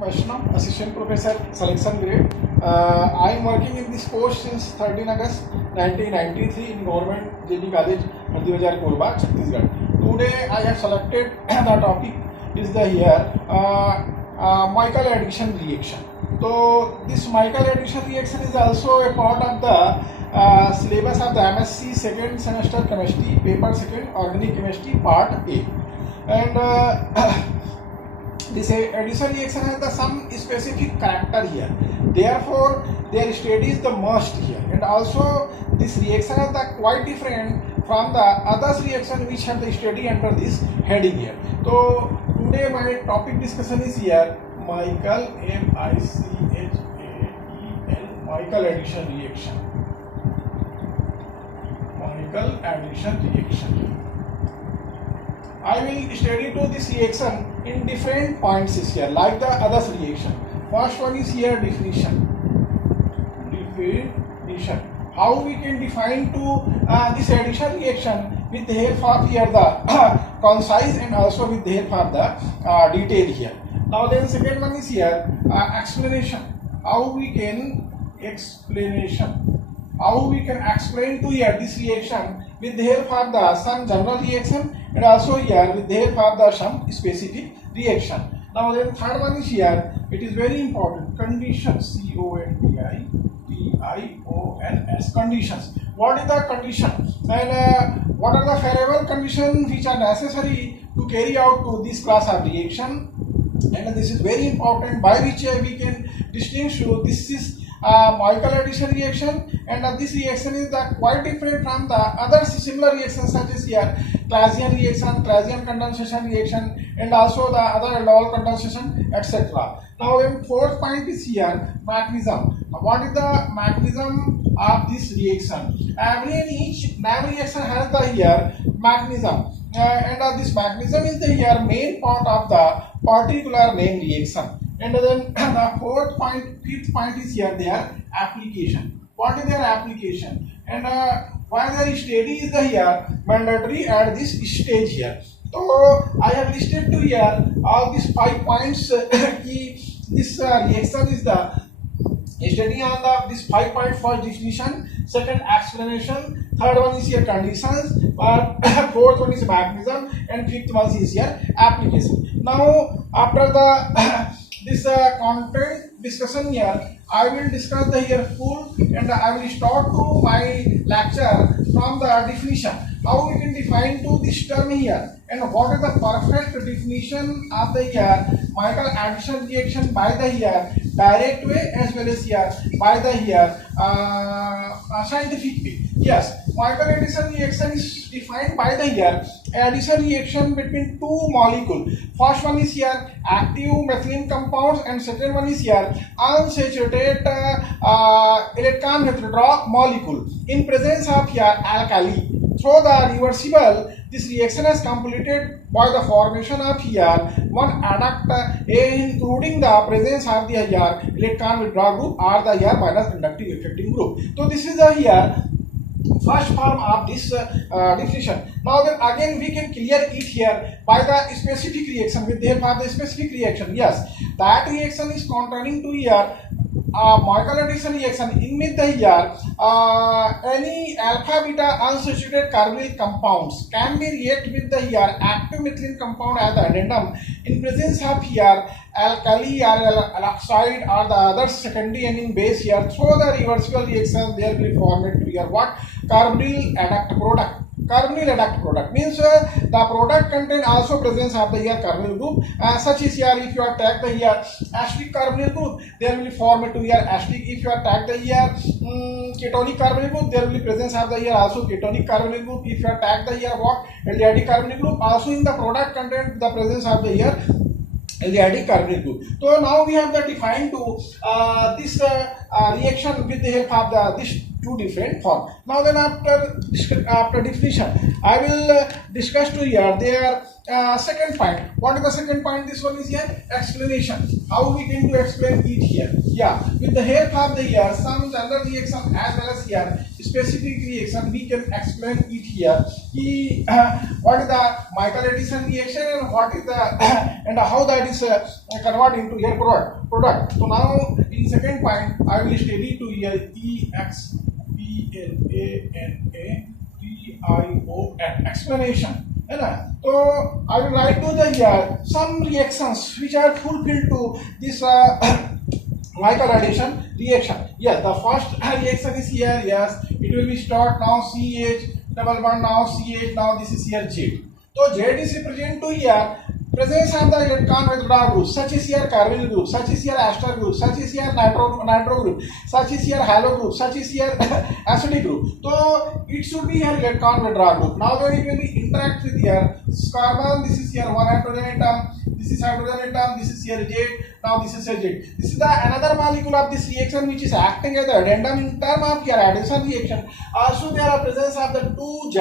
Vaishnav, Assistant Professor, Selection Grade. I am working in this post since 13 August 1993 in Government JD College, Hardibajar, Korba, Chhattisgarh. Today I have selected the topic is the here Michael addition reaction. So this Michael addition reaction is also a part of the syllabus of the MSc second semester chemistry, paper second organic chemistry part A. And this addition reaction has some specific character here, therefore their study is the must here, and also this reaction is quite different from the other reaction which have the study under this heading here. So today my topic discussion is here Michael M-I-C-H-A-E-L Michael addition reaction. Michael addition reaction. I will study to this reaction in different points is here, like the other reaction. First one is here definition. Definition. How we can define to this addition reaction with the help of here the concise and also with the help of the detail here. Now then second one is here explanation. How we can How we can explain to here this reaction with the help of the some general reaction and also here with the help of the some specific reaction. Now then third one is here, it is very important, conditions. C-O-N-D-I-T-I-O-N-S, conditions. What is the condition and what are the favorable conditions which are necessary to carry out to this class of reaction, and this is very important by which we can distinguish this is Michael addition reaction, and this reaction is quite different from the other similar reactions such as here Claisian reaction, Claisian condensation reaction, and also the other aldol condensation, etc. Now then fourth point is here mechanism. What is the mechanism of this reaction? Every and each reaction has the here mechanism, and this mechanism is the here main part of the particular name reaction. And then the fifth point is here their application. What is their application? And why their study is the here mandatory at this stage here. So I have listed to here all these 5 points. This reaction is the study on this 5 point. First definition, second explanation, third one is here conditions, fourth one is mechanism, and fifth one is here application. Now after the this content discussion here, I will discuss the here full, and I will start to my lecture from the definition. How we can define to this term here, and what is the perfect definition of the here Michael addition reaction by the here direct way as well as here by the here scientific way. Yes, Michael addition reaction is defined by the here addition reaction between two molecules. First one is here active methylene compounds, and second one is here unsaturated electron withdrawal molecule in presence of here alkali. Through the reversible, this reaction is completed by the formation of here one adduct including the presence of the here electron withdrawal group or the here minus inductive effective group. So this is the here first form of this definition. Now then again we can clear it here by the specific reaction with the help of the specific reaction. Yes, that reaction is contrary to here Michael addition reaction in with the here any alpha beta unsaturated carbonyl compounds can be react with the here active methylene compound as the addendum in presence of here alkali or alkoxide or the other secondary ending base here. Through the reversible reaction there will be formed here what carbonyl adduct product. Carbonyl adduct product means the product contain also presence of the here carbonyl group, such is here if you are tag the here acidic carbonyl group there will be formed to here acidic. If you are tag the here ketonic carbonyl group there will be presence of the here also ketonic carbonyl group. If you are tag the here what aldehydic carbonyl group, also in the product contain the presence of the here aldehydic carbonyl group. So now we have the defined to this reaction with the help of the this two different forms. Now then after definition, I will discuss to here their second point. What is the second point? This one is here explanation. How we can do explain it here? Yeah, with the help of the here some general reaction as well as here specific reaction, we can explain it here. What is the Michael-Addition reaction and what is the and how that is converted into here product. So now in second point, I will study to here EXPLANATION explanation. So I will write to the here some reactions which are fulfilled to this Michael-Addition reaction. Yes, the first reaction is here. Yes, it will be start now CH double bond now CH. Now this is here Z. So Z is represent to here presence of the electron with draw group, such is here carbonyl group, such is here ester group, such is here nitro group, such is here halo group, such is here acidic group. So it should be here electron with draw group. Now then it will be interact with here carbon. This is here one hydrogen atom. This is hydrogen atom. This is here Z. Now this is here Z. This is the another molecule of this reaction which is acting as the addendum in term of here addition reaction. Also there are presence of the two Z.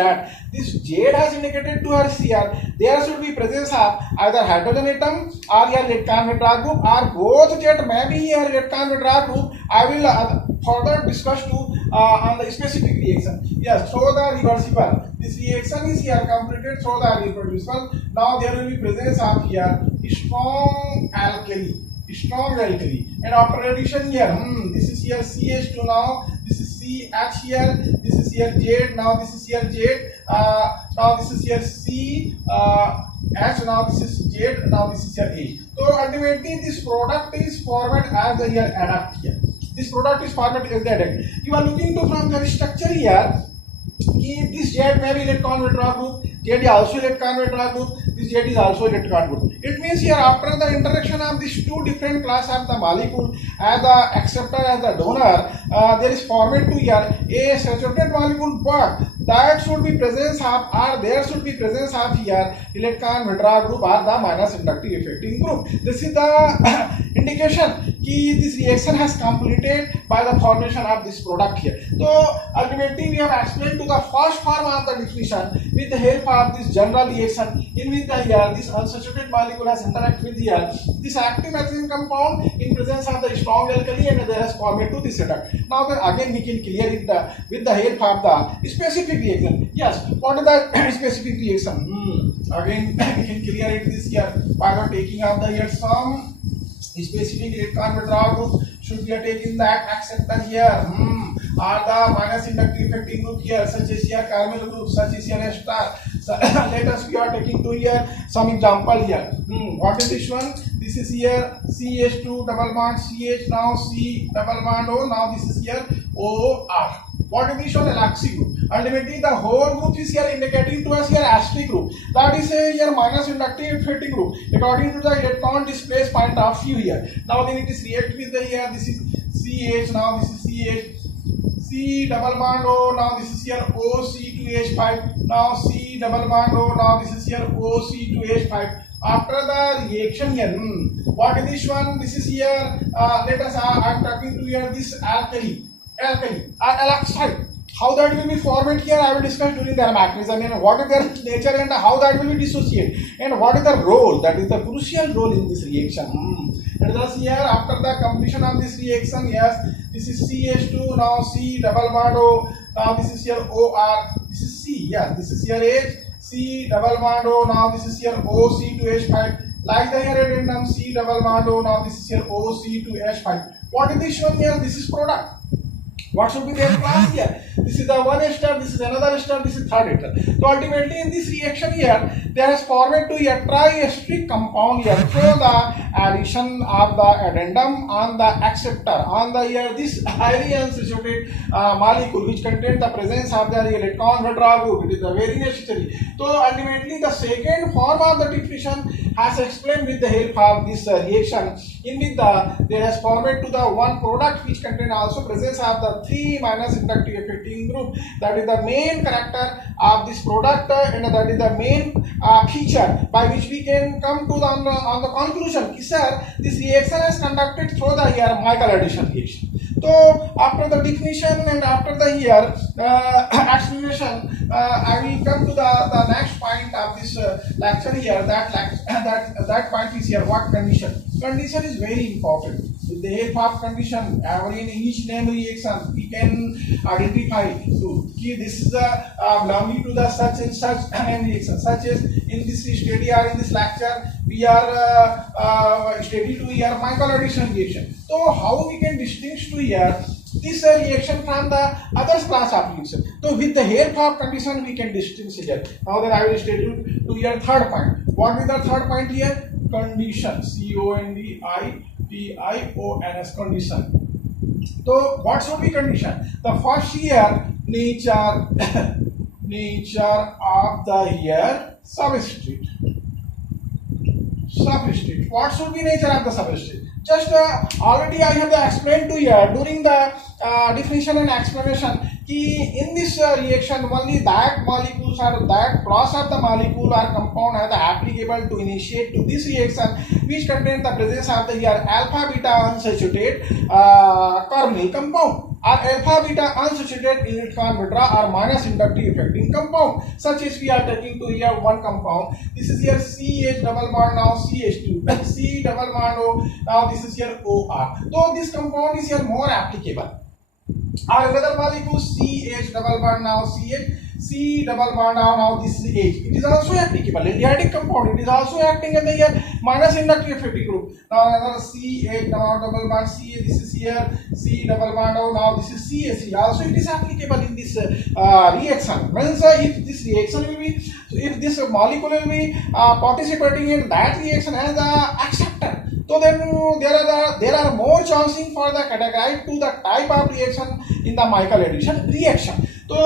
This Z has indicated to us here. There should be presence of either hydrogen atom or here electron with draw group, or both Z may be here electron with draw group. I will further discuss to on the specific reaction. Yes, through the reversible. This reaction is here completed through the reversible. Now there will be presence of here strong alkali. And after addition here, this is here CH2 now, this is CH here, this is here Z, now this is here Z, now this is here C, H, now this is Z, now this is here H. So ultimately this product is formed as the here adduct here. This product is formed as the adduct. You are looking to from the structure here, this Z may be electron with draw group, Z is also electron with draw group, this Z is also electron group. It means here after the interaction of these two different class of the molecule as the acceptor as the donor, there is formed to here a saturated molecule, but that should be presence of or there should be presence of here electron withdrawal group or the minus inductive effecting group. This is the indication कि this reaction has completed by the formation of this product here. So ultimately we have explained to the first form of the definition with the help of this general reaction in which the here this unsaturated molecule has interacted with here this active methylene compound in presence of the strong alkali and there has formed to this product. Now then again we can clear it with the help of the specific reaction. Yes, what is the specific reaction? Again we can clear it this here by not taking out the here some specific electron withdrawal group should be taken that acceptor here or the minus inductive effecting group here, such as here carbonyl group, such as here star. So let us we are taking to here some example here. What is this one? This is here CH2 double bond CH, now C double bond O, now this is here OR. What is this one? Alkoxy group. Ultimately the whole group is here indicating to us here acidic group, that is a here minus inductive effecting group according to the electron displaced point of view here. Now then it is react with the here this is CH, now this is CH, C double bond O, now this is here OC2H5, now C double bond O, now this is here OC2H5. After the reaction here, what is this one? This is here, let us, I am talking to here this alkali alkoxide. How that will be formed here I will discuss during their mechanism and what is their nature and how that will be dissociated and what is the role, that is the crucial role in this reaction. And thus here after the completion of this reaction, yes, this is CH2, now C double bond O, now this is here OR, this is C, yeah, this is here H, C double bond O, now this is here OC2H5, like the here addendum C double bond O, now this is here OC2H5. What is this one here? This is product. What should be their class here? This is the one ester, this is another ester, this is third ester. So ultimately in this reaction here, there has formed to a triesteric compound here through the addition of the addendum on the acceptor on the here this highly unsaturated molecule which contains the presence of the electron withdrawal group. It is very necessary. So ultimately the second form of the definition has explained with the help of this reaction in which there has formed to the one product which contains also presence of the 3 minus inductive effecting group. That is the main character of this product and that is the main feature by which we can come to on the conclusion. Sir, this reaction is conducted through the here Michael-Addition reaction. So after the definition and after the here explanation, I will come to the next point of this lecture here. That point is here. What condition? Condition is very important. With the help of condition, in each name reaction, we can identify to this is belonging to the such and such name reaction. Such as in this study or in this lecture, we are study to here Michael addition reaction. So how we can distinguish to here this reaction from the other class of reaction? So with the help of condition, we can distinguish here. Now then I will state you to your third point. What is the third point here? Condition. CONDITIONS condition. So what should be condition? The first here nature of the here substrate. What should be nature of the substrate? Just already I have explained to you during the definition and explanation. In this reaction, only that molecules or that class of the molecule or compound are applicable to initiate to this reaction, which contains the presence of the here alpha beta unsaturated carbonyl compound or alpha beta unsaturated electron withdrawal or minus inductive affecting compound. Such as we are taking to here one compound. This is here CH double bond, now CH2, C double bond O, now this is here OR. So this compound is here more applicable. Or another molecule CH double bond, now CH, C double bond, now this is H. It is also applicable. Aldehydic compound, it is also acting as the here minus inductive affecting group. Now another CH double bond, CH, this is here C double bond, now this is CH. Also it is applicable in this reaction. Means if this reaction will be, if this molecule will be participating in that reaction as the acceptor, so then there are more chancing for the categorized to the type of reaction in the Michael addition reaction. So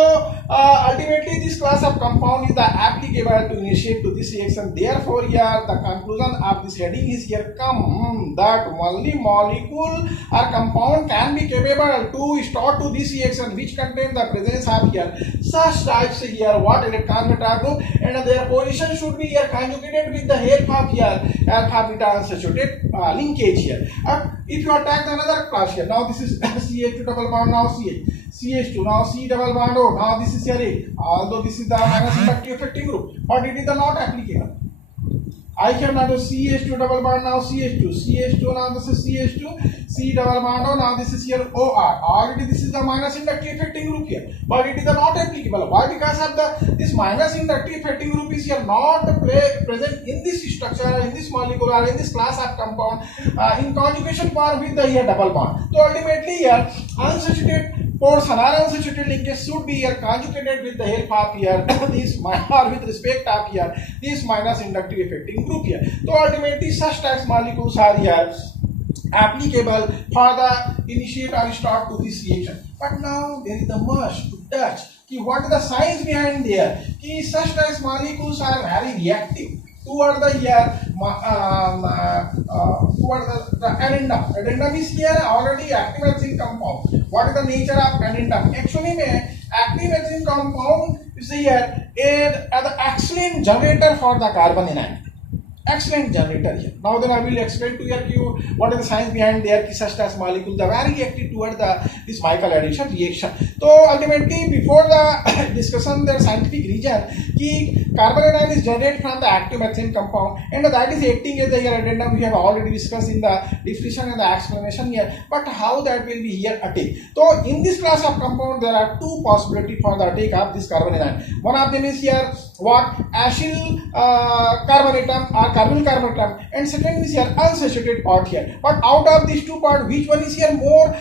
ultimately this class of compound is the applicable to initiate to this reaction. Therefore here the conclusion of this heading is here come that only molecule or compound can be capable to start to this reaction which contains the presence of here such types here what electron beta group, and their position should be here conjugated with the help of here alpha beta unsaturated linkage here. If you attack another class here, now this is CH2 double bond, now CH2, now C double bond O, now this is here A, although this is the minus inductive affecting group, but it is the not applicable. I have now CH2 double bond, now CH2, now this is CH2, C double bond O, now this is here OR. Already this is the minus inductive affecting group here, but it is the not applicable. Why? Because of the this minus inductive affecting group is here not present in this structure, in this molecule or in this class of compound in conjugation form with the here double bond. So ultimately here unsaturated portion or unsaturated linkage should be here conjugated with the help of here this or with respect of here this minus inductive affecting group here. So ultimately such types molecules are here applicable for the initiate or start to this reaction. But now there is the must to touch what is the science behind there. Such types molecules are very reactive toward the here toward the addendum. Addendum is here already active oxygen compound. What is the nature of addendum? Actually, active oxygen compound is here the excellent generator for the carbon anion. Excellent generator here. Now then I will explain to you what is the science behind there. Such as molecules are very reactive toward this Michael addition reaction. So ultimately before the discussion their scientific reason carbon anion is generated from the active methane compound and that is acting as the here addendum. We have already discussed in the definition and the explanation here. But how that will be here attack? So in this class of compound there are two possibilities for the attack of this carbon anion. One of them is here what acyl carbon atom or carbonyl carbon atom, and second is here unsaturated part here. But out of these two parts, which one is here more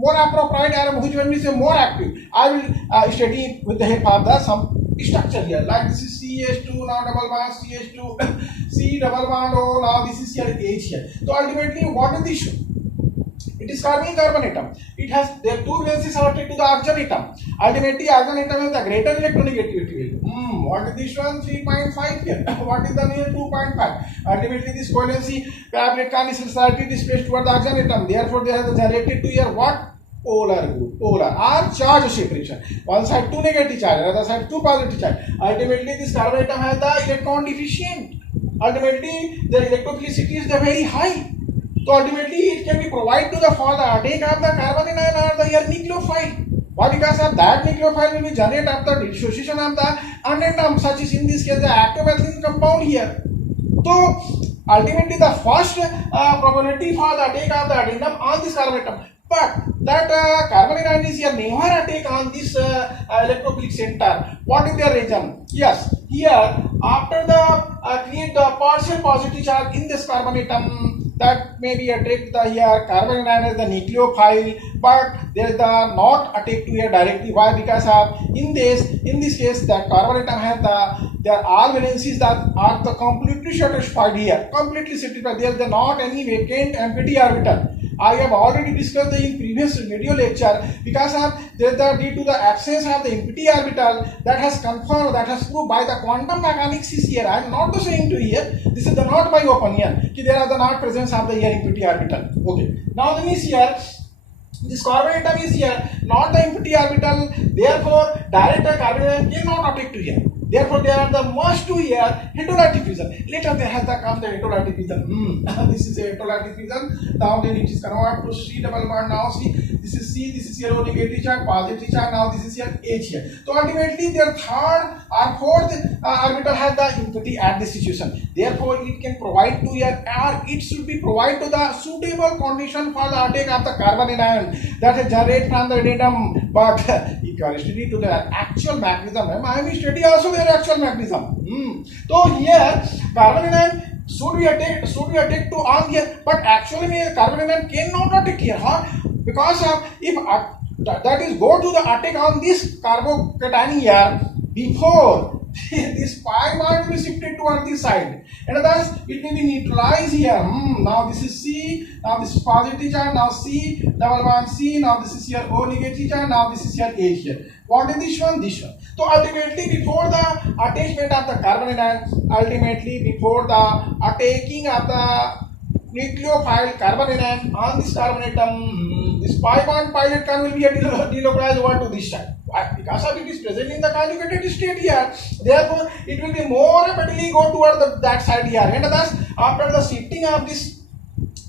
more appropriate or which one is more active? I will study with the help of the some structure here. Like this is CH2, now double bond CH2, C double bond O, now this is here H here. So ultimately, what is the issue? It is carbonyl carbon atom. It has their two valences are attracted to the oxygen atom. Ultimately, oxygen atom has the greater electronegativity. What is this one? 3.5 here. What is the near 2.5? Ultimately, this covalency electron is slightly displaced toward the oxygen atom. Therefore, they have generated to here what? Polar group, polar or charge separation. One side 2 negative charge, another side 2 positive charge. Ultimately, this carbon atom has the electron deficient. Ultimately, the electrophilicity is the very high. So ultimately it can be provided to the for the take of the carbon or the here nucleophile. Why? Because of that nucleophile will be generated after dissociation of the addendum, such as in this case the active methylene compound here. So ultimately the first probability for the attack of the addendum on this carbon atom, but that carbon ion is here never attack on this electrophilic center. What is their reason? Yes, here after the create the partial positive charge in this carbon atom, that may be attacked the here carbon ion as the nucleophile, but there is the not attacked to here directly. Why? Because of in this case that carbon atom has their all valencies that are the completely satisfied here, completely satisfied. There is not any vacant empty orbital. I have already discussed in previous video lecture, because of there due to the absence of the empty orbital that has confirmed, that has proved by the quantum mechanics is here. I am not saying to here, this is the not my opinion, there are the not presence of the here empty orbital. Okay, now the is here, this carbon atom is here, not the empty orbital, therefore direct carbon atom cannot attack to here. Therefore, they are the must to here heterolytic fission. Later, there has come the heterolytic fission. This is a heterolytic fission. Now, then it is converted to C double bond. Now, see, this is C, this is here O negative charge, positive charge. Now, this is here H here. So, ultimately, their third or fourth orbital has the empty at this situation. Therefore, it can provide to here, or it should be provided to the suitable condition for the attack of the carbon ion that is generated from the addendum. But if you are studying to the actual mechanism, I will study also their actual mechanism. So here carbon ion should be attacked to on here, but actually carbon ion cannot attack here. Because of if that is go to the attack on this carbocation here before this pi bond will be shifted toward this side, and thus it will be neutralized here. Now this is C, now this is positive charge, now C double bond C, now this is here O negative charge, now this is here H here. What is this one? This one. So ultimately before the attachment of the carbon ion, ultimately before the attacking of the nucleophile carbon ion on this carbon atom, this pi bond pi electron will be delocalized over to this side. Why? Because of it is present in the conjugated state here, therefore it will be more rapidly go toward that side here, and thus after the shifting of this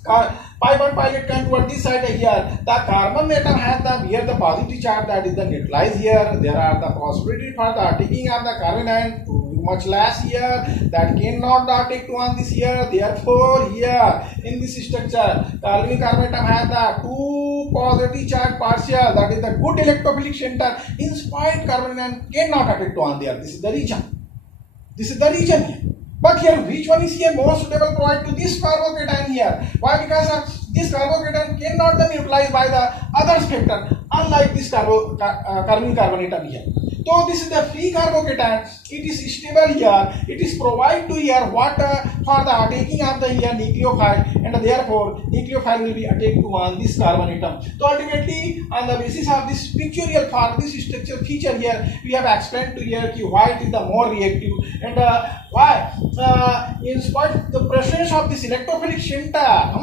pi bond pi electron toward this side here, the carbon atom has the positive charge that is the neutralized here. There are the possibility for the attacking of the carbon ion much less here, that cannot attack to on this here. Therefore here in this structure carbon atom has the two positive charge partial, that is the good electrophilic center, in spite carbon ion cannot attack to on there. This is the region here. But here which one is here more suitable provide to this carbocation here? Why? Because this carbocation cannot be neutralized by the other spectrum, unlike this carbon atom here. So this is the free carbocation, it is stable here, it is provide to here water for the attacking of the here nucleophile, and therefore nucleophile will be attacked to on this carbon atom. So ultimately on the basis of this pictorial for this structural feature here, we have explained to here why it is the more reactive, and why in spite of the presence of this electrophilic center,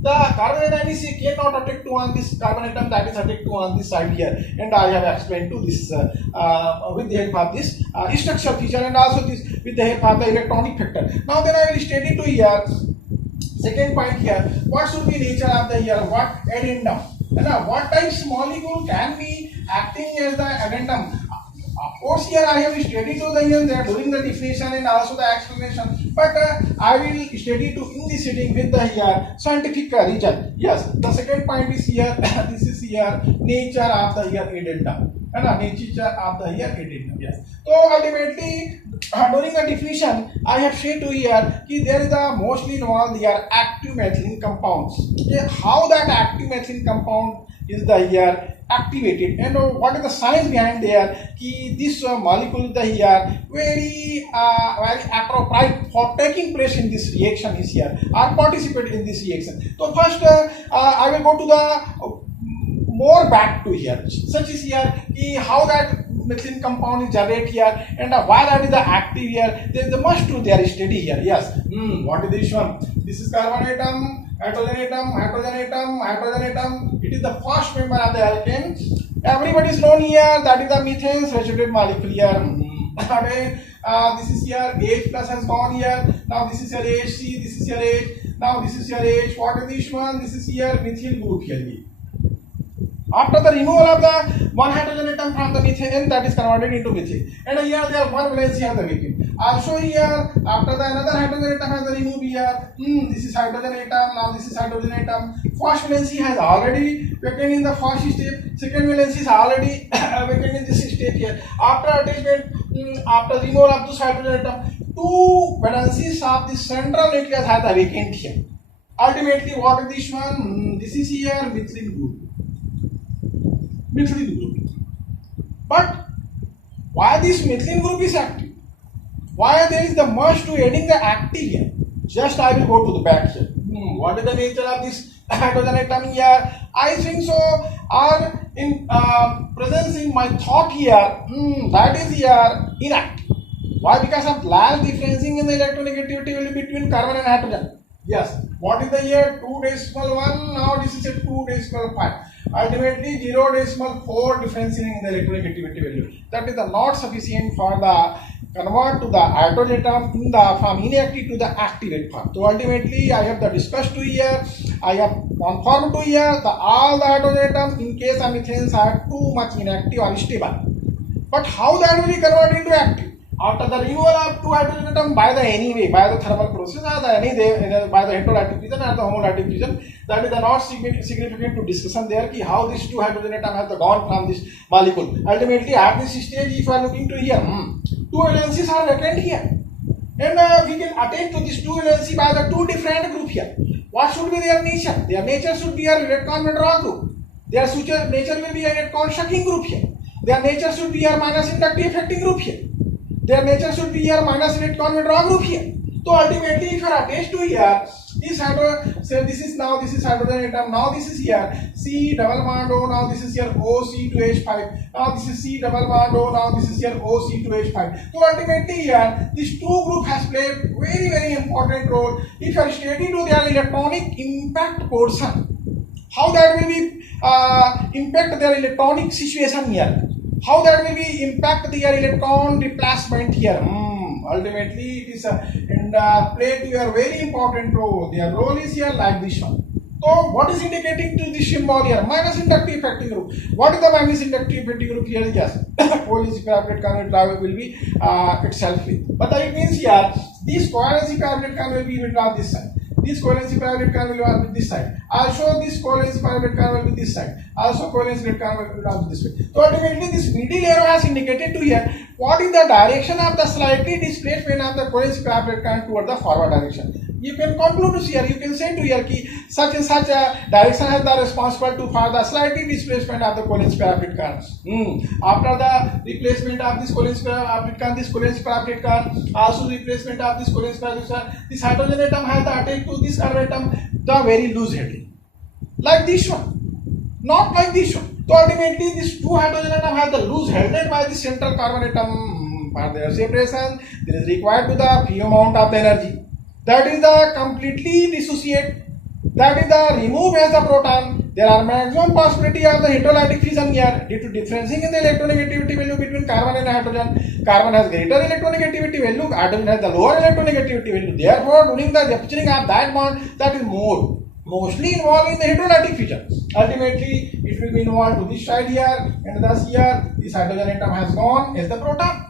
the carbon ion is cannot attack to on this carbon atom, that is attacked to on this side here, and I have explained to this with the help of this structural feature, and also this with the help of the electronic factor. Now then I will study to here second point here, what should be nature of the here what addendum, and what types molecule can be acting as the addendum. Of course here I have studied to the here during the definition and also the explanation, but I will study to in this sitting with the here scientific region. Yes, the second point is here this is here nature of the here addendum, and nature of the here addendum. Yes, so ultimately during the definition I have said to here there is a mostly involved here active methylene compound. How that active methylene compound is the here activated, and what is the science behind there this molecule is the here very appropriate for taking place in this reaction is here or participate in this reaction. So first I will go to the more back to here, such is here how that methylene compound is generated here, and why that is the active here. There is the must to their study here. Yes, what is this one? This is carbon atom, hydrogen atom, hydrogen atom, hydrogen atom. It is the first member of the alkane. Everybody is known here, that is the methane saturated molecule here. This is here H plus has gone here. Now this is your HC, this is your H. Now this is your H. What is this one? This is your methyl group here. After the removal of the one hydrogen atom from the methane, that is converted into methane. And here there are one valency of the vacuum. Also here, after the another hydrogen atom has been removed here. This is hydrogen atom. Now this is hydrogen atom. First valency has already vacant in the first step. Second valency is already vacant in this step here. After attachment, after removal of this hydrogen atom, two valencies of the central nucleus has the vacant here. Ultimately, what is this one? This is here methylene group. Methylene group. But why this methylene group is active? Why there is the merge to adding the active here? Just I will go to the back here. What is the nature of this hydrogen atom here? I think so. Or in presence in my thought here, that is here inactive. Why? Because of large differencing in the electronegativity value between carbon and hydrogen. Yes. What is the here? 2.1. Now this is a 2.5. Ultimately 0.4 differentiating in the electronegativity value. That is not sufficient for the convert to the hydrogen atom in the from inactive to the active form. So ultimately I have the discussed to here. I have confirmed to here the all the hydrogen atom in case of methanes are too much inactive or stable. But how that will be converted into active? After the removal of two hydrogen atom by the anyway, by the thermal process or the by the heterolytic fission or the homolytic fission, that is the not significant to discussion there ki how these two hydrogen atom have gone from this molecule. Ultimately at this stage if you are looking to here, two valencies are vacant here. And we can attach to this two valency by the two different group here. What should be their nature? Their nature should be a electron withdrawal group. Their nature will be a electron sucking group here. Their nature should be a minus inductive affecting group here. Their nature should be here minus electron withdrawal group here. So ultimately, if you are attached to here, this this is hydrogen atom. Now this is here C double bond O. Now this is here OC2H5. Now this is C double bond O. Now this is here OC2H5. So ultimately here, this two group has played very important role. If you are studying to their electronic impact portion, how that will be impact their electronic situation here. How that will be impact their electron displacement here. Ultimately, it is played to a very important role. Their role is here like this one. So, what is indicating to this symbol here? Minus inductive affecting group. What is the minus inductive affecting group here? Yes, covalent separate carbon will be itself with. But it means here this covalent separate carbon will be withdrawn this side. This covalent separate carbon will be with this side. Also, this covalent separate carbon will be this side. Also, covalent separate carbon will be this way. So ultimately, this middle arrow has indicated to here what is the direction of the slightly displacement of the covalent separate carbon toward the forward direction. You can conclude to here. You can say to here ki such and such a direction has the responsible to for the slightly displacement of the covalent separate carbon. After the replacement of this covalent separate carbon, this covalent separate carbon, also replacement of this covalent separate carbon, this hydrogen atom has the attached to this carbon atom the very loose heading, like this one, not like this one. So ultimately, this two hydrogen atom has the loose headed by the central carbon atom. For their separation, there is required to the few amount of the energy. That is the completely dissociate. That is the remove as the proton. There are maximum possibility of the heterolytic fission here due to differencing in the electronegativity value between carbon and hydrogen. Carbon has greater electronegativity value, hydrogen has the lower electronegativity value. Therefore, during the rupturing of that bond, that is mostly involved in the hydrolytic fission. Ultimately, it will be involved to this side here, and thus here this hydrogen atom has gone as the proton.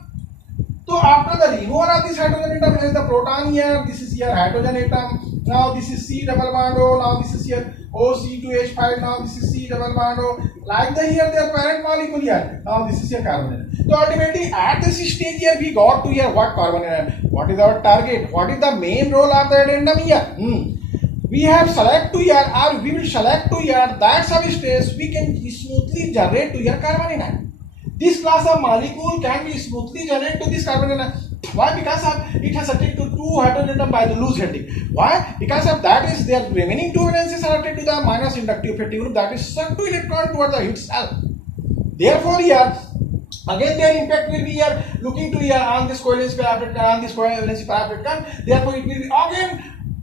So after the removal of this hydrogen atom as the proton here, this is here hydrogen atom. Now this is C double bond O. Now this is here OC2H5. Now this is C double bond O. Like the here their parent molecule here. Now this is here carbon atom. So ultimately at this stage here we got to here what carbon atom. What is our target? What is the main role of the addendum here? We have select to here or we will select to here that substrate we can smoothly generate to here carbon atom. This class of molecule can be smoothly generated to this carbon atom. Why? Because of it has attached to two hydrogen atom by the loose heading. Why? Because of that is their remaining two valencies are attached to the minus inductive affecting group that is sucked to electron towards the itself. Therefore, here again their impact will be here looking to here on this covalent separate carbon, on this covalent separate carbon. Therefore, it will be again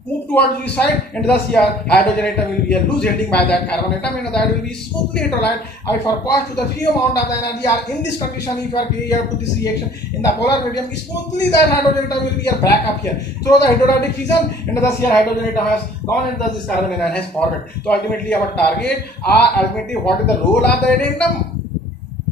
move towards this side, and thus here hydrogen atom will be a loose ending by that carbon atom, and that will be smoothly hydrolyzed. If our cost to the few amount of the energy are in this condition, if you are carried out to this reaction in the polar medium, smoothly that hydrogen atom will be here back up here through the hydrolytic fission, and thus here hydrogen atom has gone, and thus this carbon atom has formed. So ultimately our target ultimately what is the role of the addendum?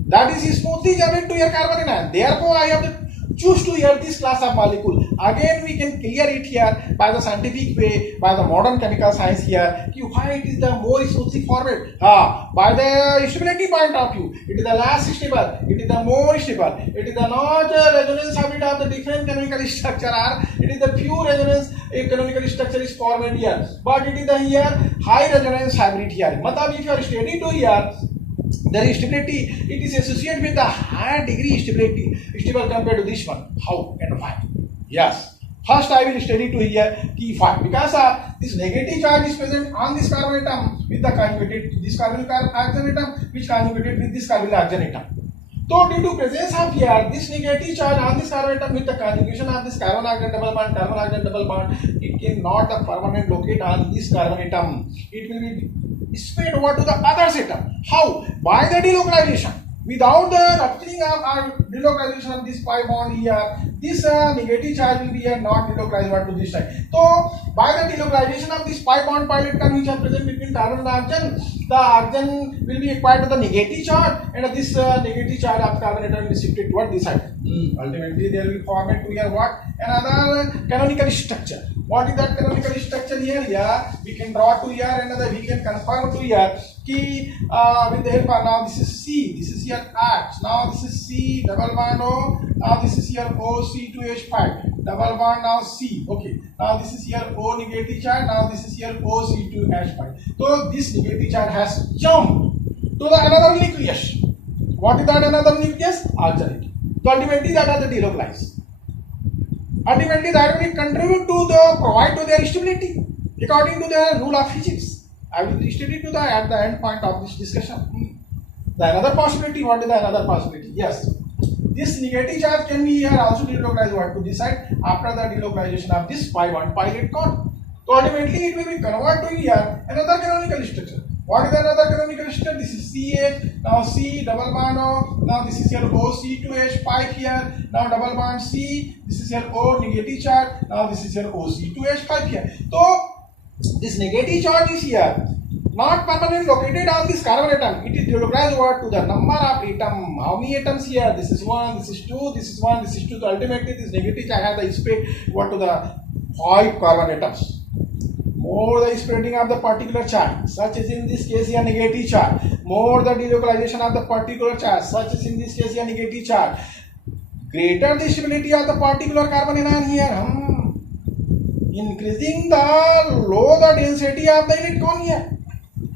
That is smoothly generate to your carbon atom. Therefore, I have to choose to here this class of molecule. Again, we can clear it here by the scientific way, by the modern chemical science here. Why it is the more smoothly formed? By the stability point of view, it is the less stable. It is the more stable. It is the not resonance habit of the different canonical structure. It is the pure resonance canonical structure is formed here. But it is the here high resonance hybrid here. Matlab if you are steady to here, there is stability, it is associated with the higher degree stability, stable compared to this one. How and why? Yes. First I will study to here key fact, because this negative charge is present on this carbon atom with the conjugated this carbonyl oxygen atom which conjugated with this carbonyl oxygen atom. So due to presence of here this negative charge on this carbon atom with the conjugation of this carbon oxygen double bond, it cannot permanent locate on this carbon atom. It will be spread over to the other atom. How? By the delocalization. Without the rupturing of or delocalization of this pi bond here, this negative charge will be here not delocalized over to this side. So by the delocalization of this pi bond pi electron which are present between carbon and oxygen, the oxygen will be acquired to the negative charge, and this negative charge of carbon atom will be shifted toward this side. Ultimately there will form it to here what? Another canonical structure. What is that canonical structure here? Yeah, we can draw to here, another we can confirm to here. Key with the help of now this is C, this is here X, now this is C double bond O, now this is here O C2H5 double bond now C. Okay, now this is here O negative charge, now this is here O C2H5. So this negative charge has jumped to the another nucleus. What is that another nucleus? Oxygen. So ultimately that has the delocalized. Ultimately that will contribute to the provide to their stability according to the rule of physics. I will study to the at the end point of this discussion. The another possibility, what is the another possibility? Yes, this negative charge can be here also delocalized over to this side after the delocalization of this pi bond pi electron. So ultimately it will be converted to here another canonical structure. What is another canonical structure? This is CH, now C double bond O, now this is here O C2H5 here, now double bond C, this is here O negative charge, now this is here O C2H5 here. So this negative charge is here not permanently located on this carbon atom. It is delocalized over to the number of atom. How many atoms here? This is 1, this is 2, this is 1, this is 2. So ultimately this negative charge has the spread over to the 5 carbon atoms. More the spreading of the particular charge, such as in this case here negative charge. More the delocalization of the particular charge, such as in this case here negative charge. Greater the stability of the particular carbon atom here. Increasing the low the density of the electron here.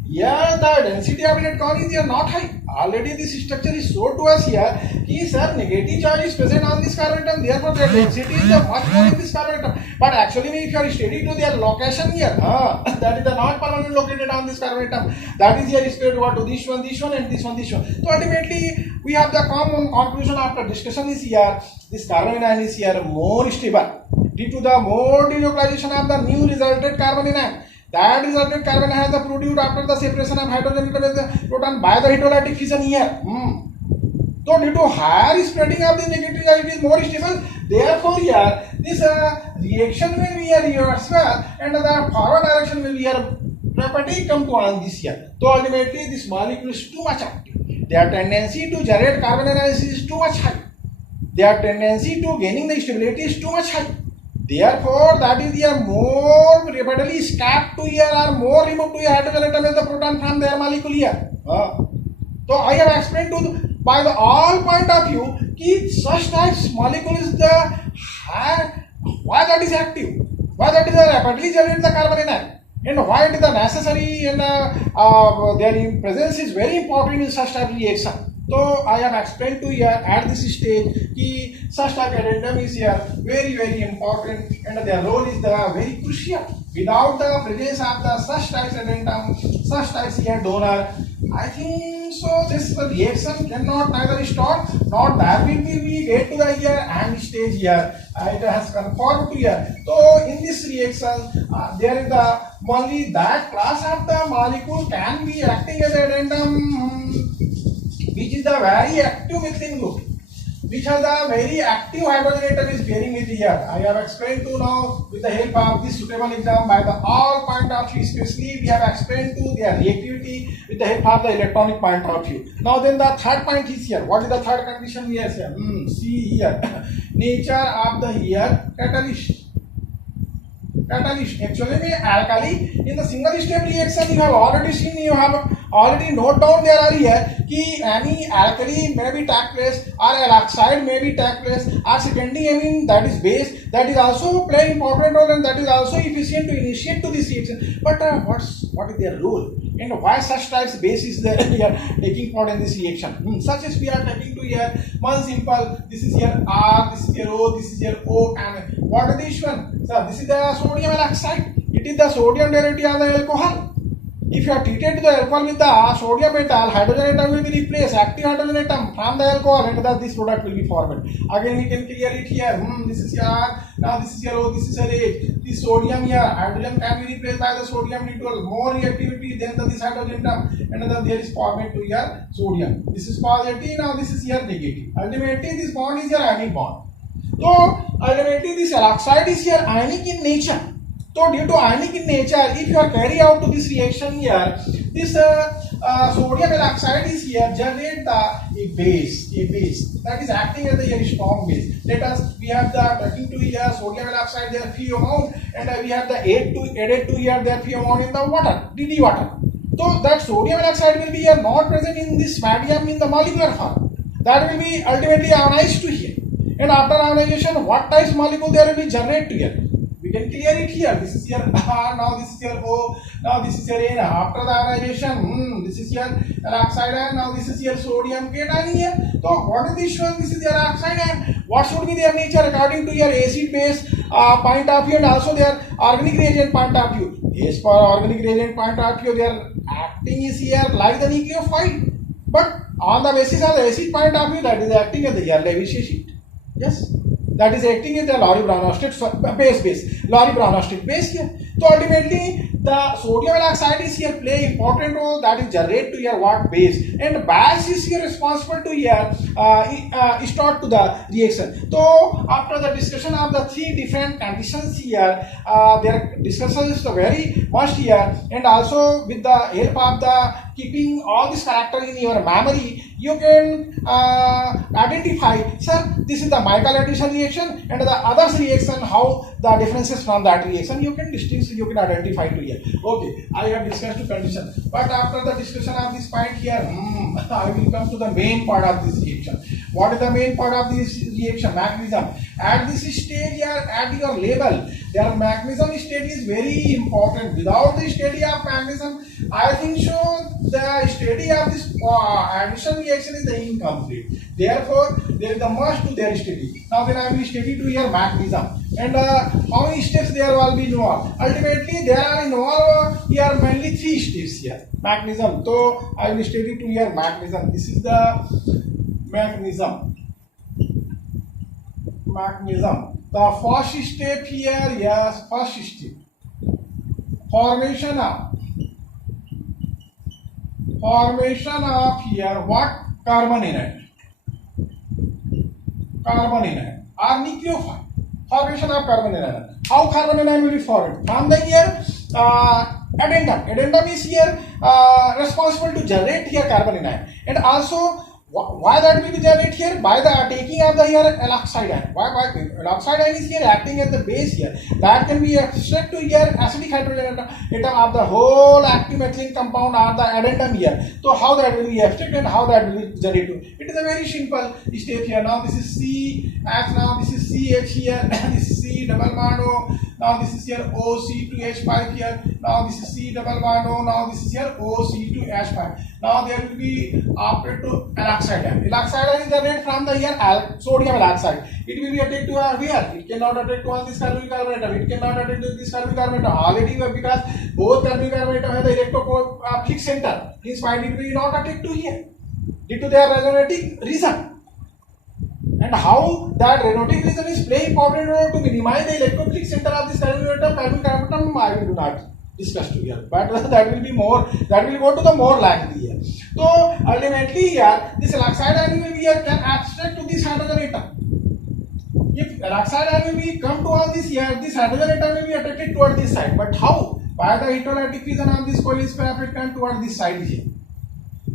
Here the density of electron is here not high. Already this structure is shown to us here. Sir, negative charge is present on this carbon atom, therefore the density is much more in this carbon atom. But actually if you are studying to their location here, that is the not permanently located on this carbon atom. That is here spread over to this one, and this one. So ultimately we have the common conclusion after discussion is here. This carbon atom is here more stable due to the more delocalization of the new resulted carbon atom. That resulted carbon has the produced after the separation of hydrogen proton by the hydrolytic fission here. So due to higher spreading of the negative charge, it is more stable. Therefore here this reaction will be here reversible, and the forward direction will be here property come to on this here. So ultimately this molecule is too much active. Their tendency to generate carbon analysis is too much high. Their tendency to gaining the stability is too much high. Therefore, that is here more rapidly escape to here or more removed to here hydrogen atom as the proton from their molecule here. So I have explained to by the all point of view कि such types molecule is the high, why that is active, why that is rapidly generate the carbon atom, and why it is the necessary, and their presence is very important in such type reaction. So I have explained to here at this stage कि such type addendum is here very important, and their role is the very crucial. without the presence of the such types addendum, such types here donor, I think so this reaction cannot neither start nor that will be get to the here and stage here. It has conformed to here. So in this reaction, there is the only that class of the molecule can be acting as addendum, which is the very active methylene group, which has a very active hydrogen atom is bearing with here. I have explained to now with the help of this suitable exam by the all point of view, especially we have explained to their reactivity with the help of the electronic point of view. Now then the third point is here. What is the third condition here? See here. Nature of the here catalyst. Catalyst. Actually, alkali in the single step reaction you have already seen, you have already note down there are here कि any alkali may be take place or alkoxide may be take place or secondary amine that is base that is also play important role and that is also efficient to initiate to this reaction. But what is their role and why such types base is there here taking part in this reaction? Such as we are taking to here one simple, this is here R, this is here O, this is here O, and what is this one? So this is the sodium alkoxide. It is the sodium derivative of the alcohol. If you are treated to the alcohol with the sodium metal, hydrogen atom will be replaced, active hydrogen atom from the alcohol, and thus this product will be formed. Again we can clear it here. This is here R, now this is here O, this is here H. This sodium here, hydrogen can be replaced by the sodium due to more reactivity than this hydrogen atom, and then there is formed to here sodium. This is positive, now this is here negative. Ultimately this bond is here ionic bond. So ultimately this alkoxide is here ionic in nature. So due to ionic in nature, if you are carry out to this reaction here, this sodium alkoxide is here generate a base that is acting as a very strong base. Let us we have the taking to here sodium alkoxide their few amount, and we have the added to here their few amount in the water, DD water. So that sodium alkoxide will be here not present in this medium in the molecular form. That will be ultimately ionized to here. And after ionization, what types molecule there will be generate to here? We can clear it here. This is here R, now this is here O, now this is here N. After the ionization, this is here alkoxide ion, now this is here sodium cation here. So what is this one? This is their oxide ion. What should be their nature according to your acid base point of view and also their organic reagent point of view? As per organic reagent point of view, their acting is here like the nucleophile. But on the basis of the acid point of view, that is acting as the Lewis acid. Yes. That is acting in the Lowry-Brown-Osted base. Lowry-Brown-Osted base here. So ultimately, the sodium alkoxide is here play important role that is generate to your what base, and base is here responsible to your start to the reaction. So after the discussion of the three different conditions here, their discussion is very much here, and also with the help of the keeping all this character in your memory, you can identify, sir, this is the Michael addition reaction and the other reaction, how the differences from that reaction you can distinguish, you can identify to here. Okay, I have discussed two conditions, but after the discussion of this point here, I will come to the main part of this reaction. What is the main part of this reaction? Mechanism. At this stage here, at your level, their mechanism stage is very important. Without the study of mechanism, I think so the study of this addition reaction is incomplete. Therefore, there is a must to their study. Now then I will study to your mechanism and how many steps there will be involved. Ultimately, there are involved here mainly three steps here. Mechanism. So I will study to your mechanism. This is the mechanism. Mechanism. The first step here, yes, first step. Formation of here what? Carbon anion. Carbon anion or nucleophile. Formation of carbon anion. How carbon anion will be formed? From the here addendum. Addendum is here responsible to generate here carbon anion, and also why that will be generated here? By the taking of the here alkoxide ion. Why alkoxide ion is here acting as the base here. That can be extracted to here acidic hydrogen atom of the whole active methylene compound or the addendum here. So how that will be extracted and how that will be generated? It is a very simple step here. Now this is CH, now this is CH here, this is C double bond O. Now this is here OC2H5 here. Now this is C double bond O. Now this is here OC2H5. Now there will be after to alkoxide ion. Alkoxide ion is generated from the here sodium alkoxide. It will be attached to where? It cannot attach to on this carbon carbonate. It cannot attach to this carbon carbonate. Already because both carbon carbonate have the electrophilic center. Means why it will not attach to here? Due to their resonating reason. And how that resonating reason is playing important role to minimize the electrophilic center of this carbon carbon I will do not discuss here, but that will be more, that will go to the more likely here. So ultimately here this alkoxide ion will be here can abstract to this hydrogen atom. If alkoxide ion will be come to all this here, this hydrogen atom will be attracted toward this side. But how? By the heterolytic reason of this coil is attracted toward this side here.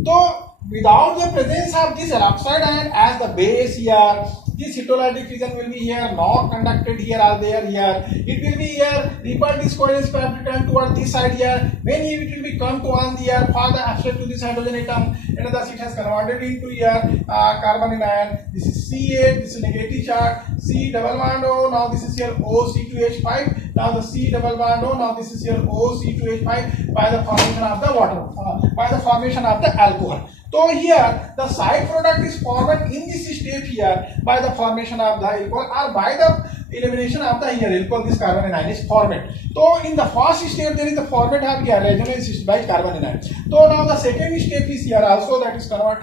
So without the presence of this alkoxide ion as the base here, this heterolytic region will be here, not conducted here or there here. It will be here, repel this coil is perpendicular toward this side here. When it will be come to on here, further abstract to this hydrogen atom, and thus it has converted into here carbon ion. This is C8, this is negative charge, C double bond O. Now this is here OC2H5. Now the C double bond O. Now this is here OC2H5 by the formation of the water, by the formation of the alcohol. So here the side product is formed in this state here by the formation of the alcohol or by the elimination of the here alcohol. This carbon ion is formed. So in the first step there is the format of here resonance by carbon ion. So now the second step is here also, that is convert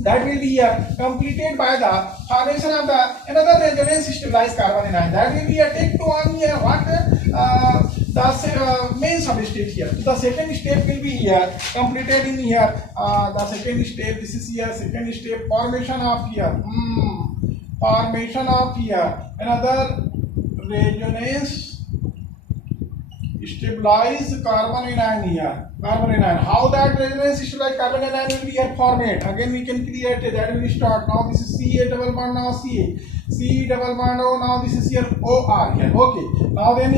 that will be here completed by the formation of the another resonance stabilized carbon ion. That will be a take to on here what the main substrate here. The second step will be here completed in here. The second step, this is here second step, formation of here formation of here another resonance stabilized carbon ion here. Carbon ion. How that resonance stabilized carbon ion will be here format? Again we can create it. That will start. Now this is CA double bond. Now CA. C double bond O. Now this is here OR here. Okay. Now then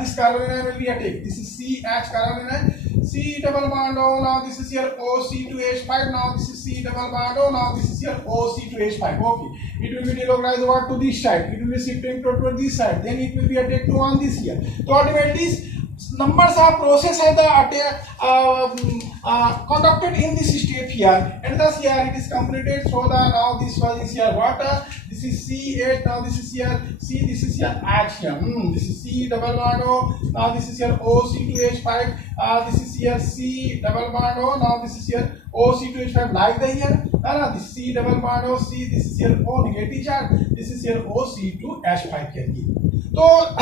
this carbon ion will be attacked. This is CH carbon ion. C double bond O. Now this is here OC2H5. Now this is C double bond O. Now this is here OC2H5. Okay. It will be delocalized over to this side. It will be shifting toward this side. Then it will be attacked to on this here. So ultimately numbers of process are conducted in this step here, and thus here it is completed. So that now this one is here water. This is C8. Now this is here C. This is here H here. This is C double bond O. Now this is here OC2H5. This is here C double bond O. Now this is here OC2H5 like the here. This C double bond O C. This is here O negative charge. This is here OC2H5 here. So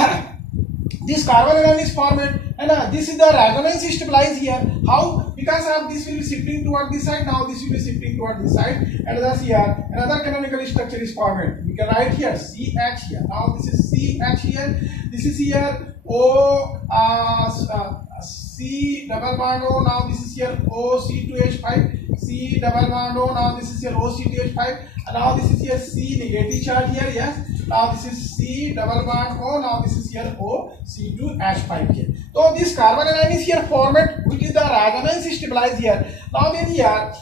this carbon ion is formed, and this is the resonance stabilized here. How? Because of this will be shifting toward this side. Now this will be shifting toward this side, and thus here another canonical structure is formed. We can write here CH here. Now this is CH here. This is here O C double bond O. Now this is here OC2H5. C double bond O. Now this is here OC2H5. And now this is here C negative charge here. Yes. Now this is C double bond O. Now this is here OC2H5 here. So this carbon ion is here formed, which is the resonance stabilized here. Now then here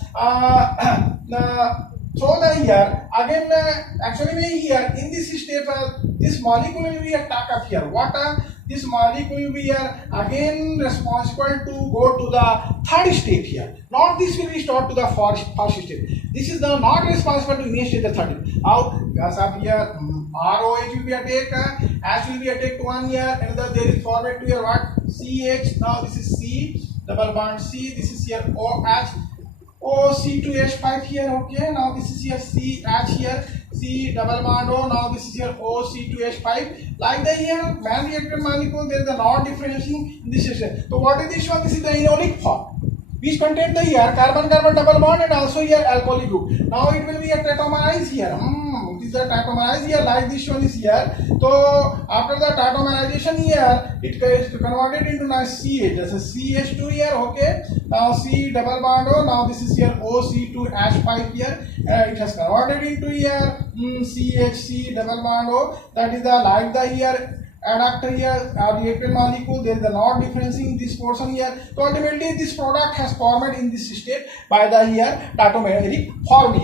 so the here again actually here in this step this molecule will be attack up here. What this molecule will be here again responsible to go to the third step here. Not this will be stored to the first step. This is the not responsible to initiate the third. How? Because of here ROH will be attacked, H will be attacked one here, and there is format to here what? CH. Now this is C double bond C. This is here OH. OC2H5 here. Okay. Now this is here CH here. C double bond O. Now this is here OC2H5. Like the here main reactor molecule, there is a not differentiating in this section. So what is this one? This is the enolic form, which contain the here carbon-carbon double bond and also here alcoholic group. Now it will be a tautomerized here. It is the tautomerized here, like this one is here. So after the tautomerization here, it is converted into nice CH. That's a CH2 here. Okay. Now C double bond O. Now this is here OC2H5 here. It has converted into here CHC double bond O. That is the like the here adductor here, reactant molecule. There is a not differencing this portion here. So ultimately this product has formed in this state by the here tautomeric form here.